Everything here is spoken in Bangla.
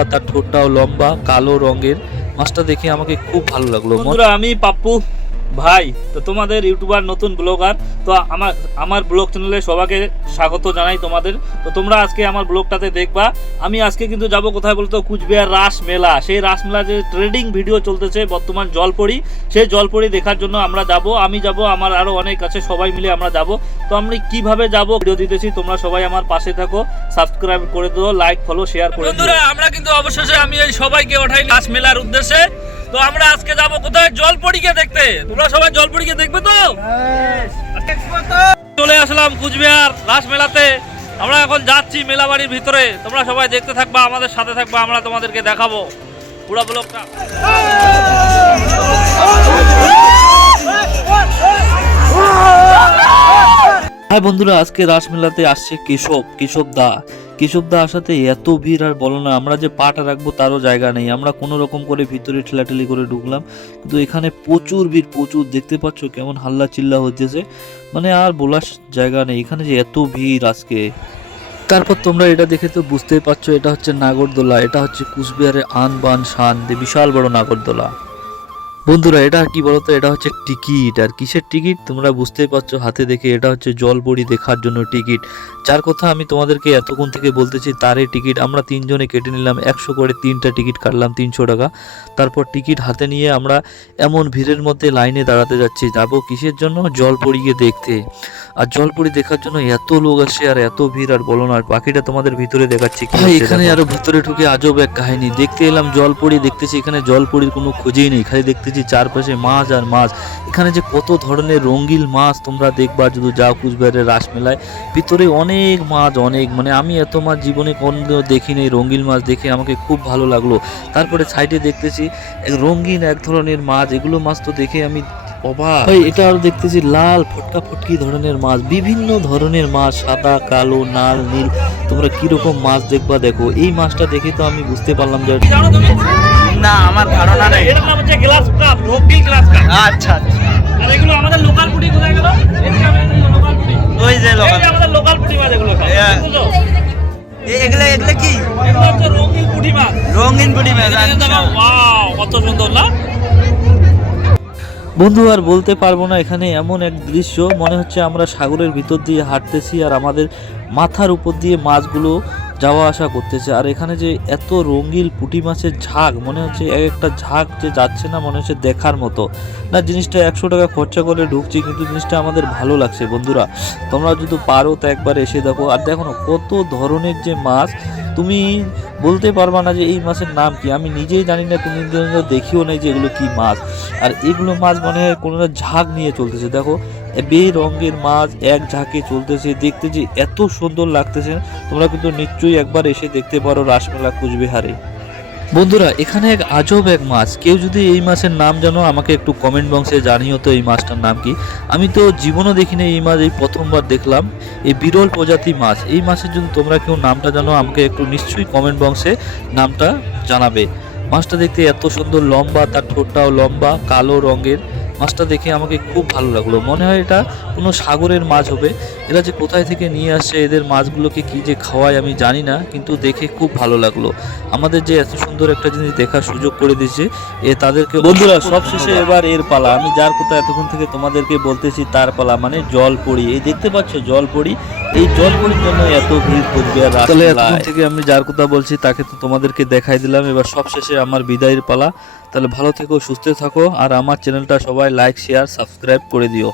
লম্বা তার ঠোঁটটাও লম্বা কালো রঙের। মাছটা দেখে আমাকে খুব ভালো লাগল। আমি পাপ্পু। ভাই তো তোমাদের ইউটিউবার নতুন ব্লগার তো আমার আমার ব্লগ চ্যানেলে সবাইকে স্বাগত জানাই তোমাদের। তো তোমরা আজকে আমার ব্লগটাতে দেখবা আমি আজকে কিন্তু যাব কোথায় বলতো কুচবিহার রাস মেলা। সেই রাস মেলা যে ট্রেডিং ভিডিও চলতেছে বর্তমান জলপরি সেই জলপরি দেখার জন্য আমরা যাব। আমি যাব আমার আরও অনেক আছে সবাই মিলে আমরা যাব। তো আমি কীভাবে যাব ভিডিও দিতেছি তোমরা সবাই আমার পাশে থাকো সাবস্ক্রাইব করে দিও লাইক ফলো শেয়ার করে আমরা কিন্তু অবশেষে আমি এই সবাইকে ওঠাই রাস মেলার উদ্দেশ্যে। তো আমরা আজকে যাব কোথায়? জলপরিকে দেখতে। তোমরা সবাই জলপরিকে দেখবে তো? চলে আসলাম কুচবিহার রাস মেলাতে। আমরা এখন যাচ্ছি মেলা বাড়ির ভিতরে। তোমরা সবাই দেখতে থাকবা, আমাদের সাথে থাকবা, আমরা তোমাদেরকে দেখাবো। পুরো ব্লগটা। হ্যাঁ বন্ধুরা, আজকে রাসমেলাতে আসছে কেশব কেশব দা। কেশব দা আসাতে এত ভিড় আর বলো না, আমরা যে পাটা রাখব তারও জায়গা নেই। আমরা কোনো রকম করে ভিতরে ঠেলাঠেলি করে ঢুকলাম, কিন্তু এখানে প্রচুর ভিড়, প্রচুর। দেখতে পাচ্ছ কেমন হাল্লা চিল্লা হতেছে মানে আর বলার জায়গা নেই, এখানে যে এত ভিড় আজকে। তারপর তোমরা এটা দেখে তো বুঝতেই পারছ, এটা হচ্ছে নাগরদোলা, এটা হচ্ছে কুচবিহারের আন বান শান বিশাল বড় নাগরদোলা। বন্ধুরা, এটা কি বলতো? এটা হচ্ছে টিকিট আর কিসের টিকিট? তোমরা বুঝতেই পারছ, হাতে দেখে এটা হচ্ছে জলপরি দেখার জন্য টিকিট। যার কথা আমি তোমাদেরকে এতক্ষণ থেকে বলতেছি তারে টিকিট। আমরা তিনজনে কেটে নিলাম, একশো করে তিনটা টিকিট কাটলাম, তিনশো টাকা। তারপর টিকিট হাতে নিয়ে আমরা এমন ভিড়ের মধ্যে লাইনে দাঁড়াতে যাচ্ছি, যাব কিসের জন্য? জলপরিকে দেখতে। আর জলপরি দেখার জন্য এত লোক আসে আর এত ভিড় আর বলো না আর পাখিটা তোমাদের ভিতরে দেখাচ্ছি এখানে আরও ভিতরে ঢুকে আজব এক কাহিনী। দেখতে এলাম জলপরি দেখতেছি এখানে জলপরির কোনো খোঁজেই নেই। খালি দেখতেছি চারপাশে মাছ আর মাছ। এখানে যে কত ধরনের রঙ্গিল মাছ তোমরা দেখবা যদি যাও কুচবিহারের রাসমেলায়। ভিতরে অনেক মাছ অনেক মানে আমি এত মাছ জীবনে কোনদিনও দেখিনি রঙ্গিল মাছ দেখে আমাকে খুব ভালো লাগল। তারপরে সাইডে দেখতেছি রঙিন এক ধরনের মাছ। এগুলো মাছ তো দেখে আমি অবাক। ভাই এটা আর দেখতেছি লাল ফটকা ফটকি ধরনের মাছ বিভিন্ন ধরনের মাছ সাদা কালো লাল নীল। তোমরা কীরকম মাছ দেখবা দেখো। এই মাছটা দেখে তো আমি বুঝতে পারলাম যে না আমার ধারণা নেই। এটার নাম হচ্ছে গ্লাস কাপ রোগবিল গ্লাস কাপ আচ্ছা আচ্ছা। আর এগুলো আমাদের লোকাল পুটি কোথায় গেল? লোকাল পুটি। ওই যে আমাদের লোকাল পুটি মাছ এগুলো এগুলো এগুলো কি? এগুলো হচ্ছে রঙিন পুঁটি মাছ। রঙিন বুড়ি মাছ এটা আচ্ছা। কত সুন্দর না? বন্ধু, আর বলতে পারব না, এখানে এমন এক দৃশ্য। মনে হচ্ছে আমরা সাগরের ভিতর দিয়ে হাঁটতেছি আর আমাদের মাথার উপর দিয়ে মাছগুলো যাওয়া আসা করতেছে। আর এখানে যে এত রঙিল পুঁটি মাছের ঝাঁক, মনে হচ্ছে এক একটা ঝাঁক যে যাচ্ছে না, মনে হচ্ছে দেখার মতো। না, জিনিসটা একশো টাকা খরচা করে ঢুকছি, কিন্তু জিনিসটা আমাদের ভালো লাগছে, বন্ধুরা। তোমরা যদি পারো তো একবার এসে দেখো। আর দেখো কত ধরনের যে মাছ তুমি বলতে পারবা না যে এই মাছের নাম কি? আমি নিজেই জানি না তুমি দেখিও নাই যে এগুলো কি মাছ। আর এগুলো মাছ মানে কোনো না ঝাঁক নিয়ে চলতেছে। দেখো বে রঙের মাছ এক ঝাঁকে চলতেছে। দেখতে যে এত সুন্দর লাগতেছে। তোমরা কিন্তু নিশ্চয়ই একবার এসে দেখতে পারো রাসমেলা কুচবিহারে। বন্ধুরা, এখানে এক আজব এক মাছ। কেউ যদি এই মাছের নাম জানো, আমাকে একটু কমেন্ট বক্সে জানিও তো এই মাছটার নাম কি। আমি তো জীবনও দেখিনি এই মাছ, এই প্রথমবার দেখলাম। এই বিরল প্রজাতি মাছ। এই মাছের যদি তোমরা কেউ নামটা জানো, আমাকে একটু নিশ্চয়ই কমেন্ট বক্সে নামটা জানাবে। মাছটা দেখতে এত সুন্দর, লম্বা, তার ঠোঁটটাও লম্বা, কালো রঙের। মাছটা দেখে আমাকে খুব ভালো লাগল। মনে হয় এটা কোনো সাগরের মাছ হবে। এরা যে কোথায় থেকে নিয়ে আসছে এদের মাছগুলোকে কী যে খাওয়ায় আমি জানি না কিন্তু দেখে খুব ভালো লাগল। আমাদের যে এত সুন্দর একটা জিনিস দেখার সুযোগ করে দিয়েছে এ তাদেরকে বন্ধুরা সবশেষে এবার এর পালা। আমি যার কথা এতক্ষণ থেকে তোমাদেরকে বলতেছি তার পালা মানে জল পড়ি এই দেখতে পাচ্ছ জল পড়ি এই জল পড়ির জন্য এত ভিড় করবে আর তাহলে এতক্ষণ থেকে আমি যার কথা বলছি তাকে তো তোমাদেরকে দেখাই দিলাম। এবার সবশেষে আমার বিদায়ের পালা। তাহলে ভালো থেকো সুস্থ থাকো। আর আমার চ্যানেলটা সবাই লাইক শেয়ার সাবস্ক্রাইব করে দিও।